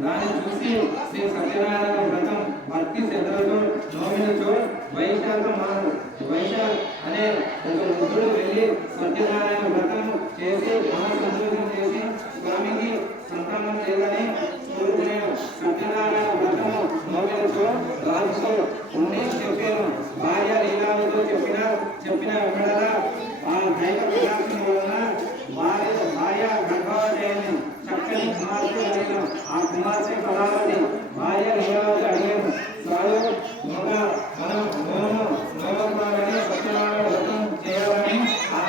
దాన్ని చూసి శ్రీ సత్యనారాయణ వ్రతం భక్తి శ్రద్ధలతో నోమినచో వైశాఖ మాసం వైశాఖ అనే ఒక వృద్ధుడు వెళ్ళి సత్యనారాయణ వ్రతం చేసి మహాసంతోషం చేసి స్వామికి సంతానం లేదని కోరుకునేను సత్యనారాయణ వ్రతము నోమినచో రాజుతో ఉండి చెప్పాను. భార్య లీలాలతో చెప్పిన చెప్పిన వెంబడలా ఆ దైవ ప్రకాశం వలన భార్య భార్య గర్భవతి అయింది చక్కని కుమార్తె కలిగిన ఆ కుమార్తె పదావతి భార్య లీలావతి అడిగాను సారు మగ మనం నోము నోమని సత్యనారాయణ వ్రతం చేయాలని ఆ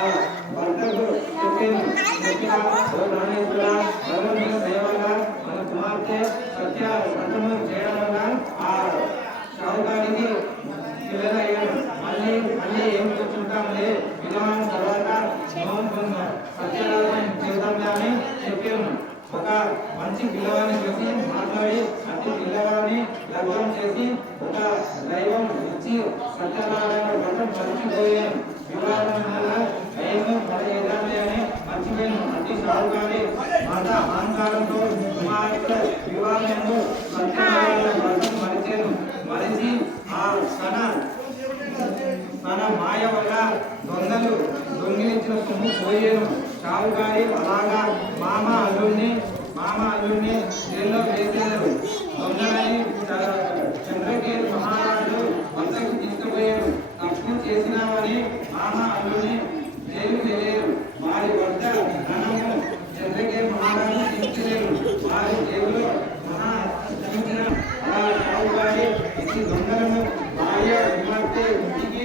భర్తకు చెప్పాను చెప్పిన ఓ నాణ్యతుల భగవంతుని దయ వల్ల మన కుమార్తె సత్య వ్రతము చేయడం వల్ల ఆ షావుకారికి పిల్లలయ్యారు మళ్ళీ మళ్ళీ ఏం కూర్చుంటాంలే పిల్లవాడిన తర్వాత నోము సత్యనారాయణ చేద్దాంలే అని చెప్పాను ఒక మంచి పిల్లవాడిని చూసి మాట్లాడి అట్టి పిల్లవాడిని లగ్నం చేసి ఒక దైవం ఇచ్చి సత్యనారాయణ వ్రతం మర్చిపోయాను వివాహం వల్ల ఏమో పడేదాంలే అని మర్చిపోయాను అట్టి సాగుగానే మాట అహంకారంతో కుమార్తె వివాహంలో సత్యనారాయణ వ్రతం మరిచాను. మరిచి ఆ తన తన మాయ వల్ల దొంగలు దొంగిలించిన సొమ్ము పోయేను. షావుకారి అలాగా మామ అల్లుడిని మామ అల్లుడిని జైల్లో వేసేశారు దొంగలని చంద్రకేతు మహారాజు వద్దకు తీసుకుపోయారు. తప్పు చేసినామని మామ అల్లుడిని జైలు వారి వద్ద ధనము చంద్రకేతు మహారాజు వారి జైలులో మహా చూసిన అలా దొంగలను భార్య ఇంటికి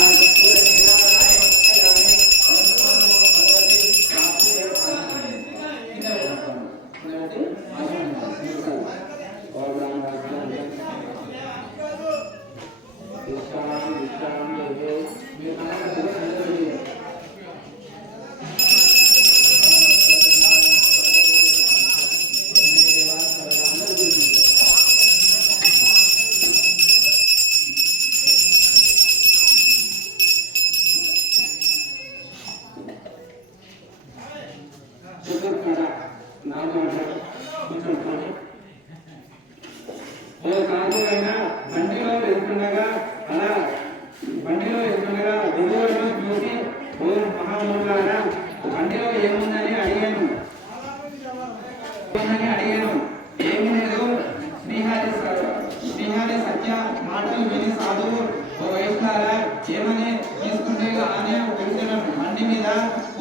భోజనం ఆమె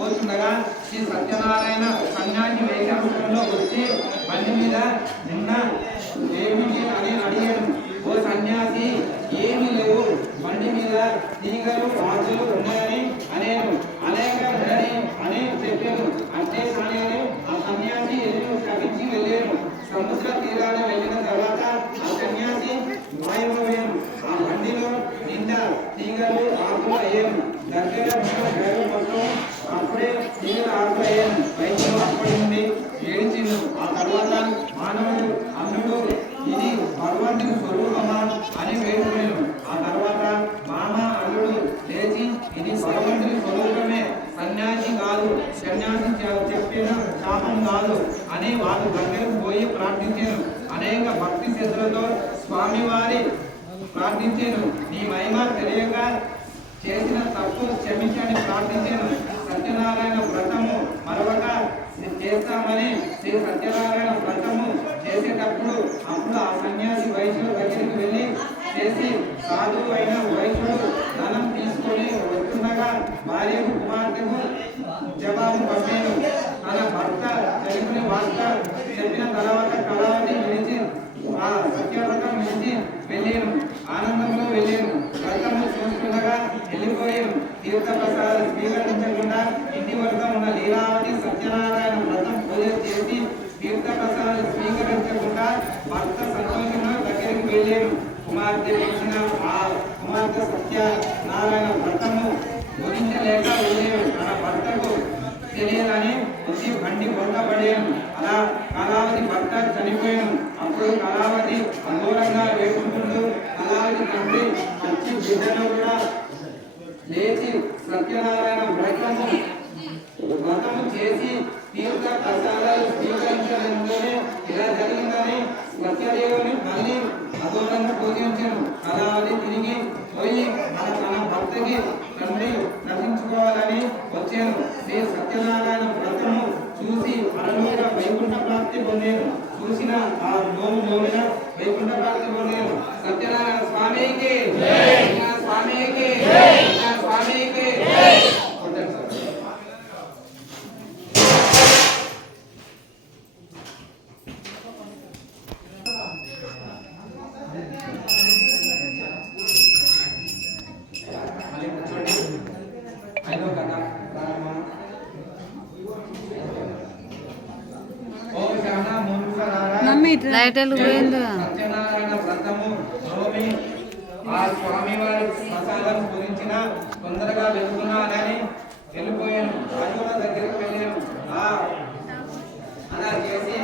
పోతుండగా శ్రీ సత్యనారాయణ సంఘాన్ని వేషరూపంలో వచ్చి బండి మీద నిన్న ఏమిటి అని అడిగాను ఓ సన్యాసి ఏమి లేవు. బండి మీద తీగలు రాజులు ఉన్నాయని అనేను. అనేక ఉన్నాయని అని చెప్పాను. అంటే కానీ ఆ సన్యాసి ఎదురు కవించి వెళ్ళాను. సముద్ర తీరాన వెళ్ళిన తర్వాత ఆ సన్యాసి మాయమయ్యాను. ఆ బండిలో నిండా తీగలు ఆకులు అయ్యాను. దగ్గర ఉన్న గైలు మొత్తం అప్పుడే తీగలు ఆకులు అయ్యాను రైతులు అప్పటి నుండి ఏడ్చిండు ఆ తర్వాత మానవుడు అన్నుడు ఇది భగవంతుని స్వరూపమా అని వేడుకునేను ఆ తర్వాత మామ అల్లుడు లేచి ఇది భగవంతుని స్వరూపమే సన్యాసి కాదు సన్యాసి చె- చెప్పిన శాపం కాదు అని వాళ్ళు దగ్గరకు పోయి ప్రార్థించాను అనేక భక్తి శ్రద్ధలతో స్వామివారి ప్రార్థించాను నీ మహిమ తెలియక చేసిన తప్పు క్షమించని ప్రార్థించాను సత్యనారాయణ వ్రతము మరొక చేస్తామని శ్రీ సత్యనారాయణ వ్రతము చేసేటప్పుడు అప్పుడు ఆ సన్యాసి వయసుల దగ్గరికి వెళ్ళి చేసి సాధువు అయిన వయసుడు ధనం తీసుకొని వస్తుండగా భార్యకు కుమార్తెకు జవాబు చనిపోయిన వార్త చెప్పిన తర్వాత కళావతి విడిచి ఆ సత్యవ్రతం విడిచి వెళ్ళాను ఆనందంలో వెళ్ళాను వ్రతము చూస్తుండగా వెళ్ళిపోయాను తీర్థ ప్రసాదం స్వీకరించకుండా ఇంటి వద్ద ఉన్న లీలావతి సత్యనారాయణ వ్రతం పూజ చేసి తీర్థ ప్రసాదం స్వీకరించకుండా భర్త సంతోషంగా దగ్గరికి వెళ్ళాను కుమార్తె ఇచ్చిన ఆ కుమార్తె సత్యనారాయణ వ్రతము భుజించలేక వెళ్ళాను తన భర్తకు తెలియదని మండి బండి అలా కళావతి భర్త చనిపోయాను. అప్పుడు కళావతి అఘోరంగా వేడుకుంటుంటూ కళావతి తండ్రి వచ్చి బిడ్డను కూడా లేచి సత్యనారాయణ వ్రతము వ్రతము చేసి తీర్థ ప్రసాదాలు స్వీకరించడంలోనే ఇలా జరిగిందని సత్యదేవుని మళ్ళీ అఘోరంగా పూజించాను. కళావతి తిరిగి పోయి తన భర్తకి మూర్ఖరారా మమ్మీ లైటర్లు పోయిందిగా సత్యనారాయణ వ్రతము నవమి ఆ స్వామివారి ప్రసాదం గురించిన తొందరగా వెళ్తున్నానని వెళ్ళిపోయాను. అర్జున దగ్గరికి వెళ్ళాను. అలా చేసి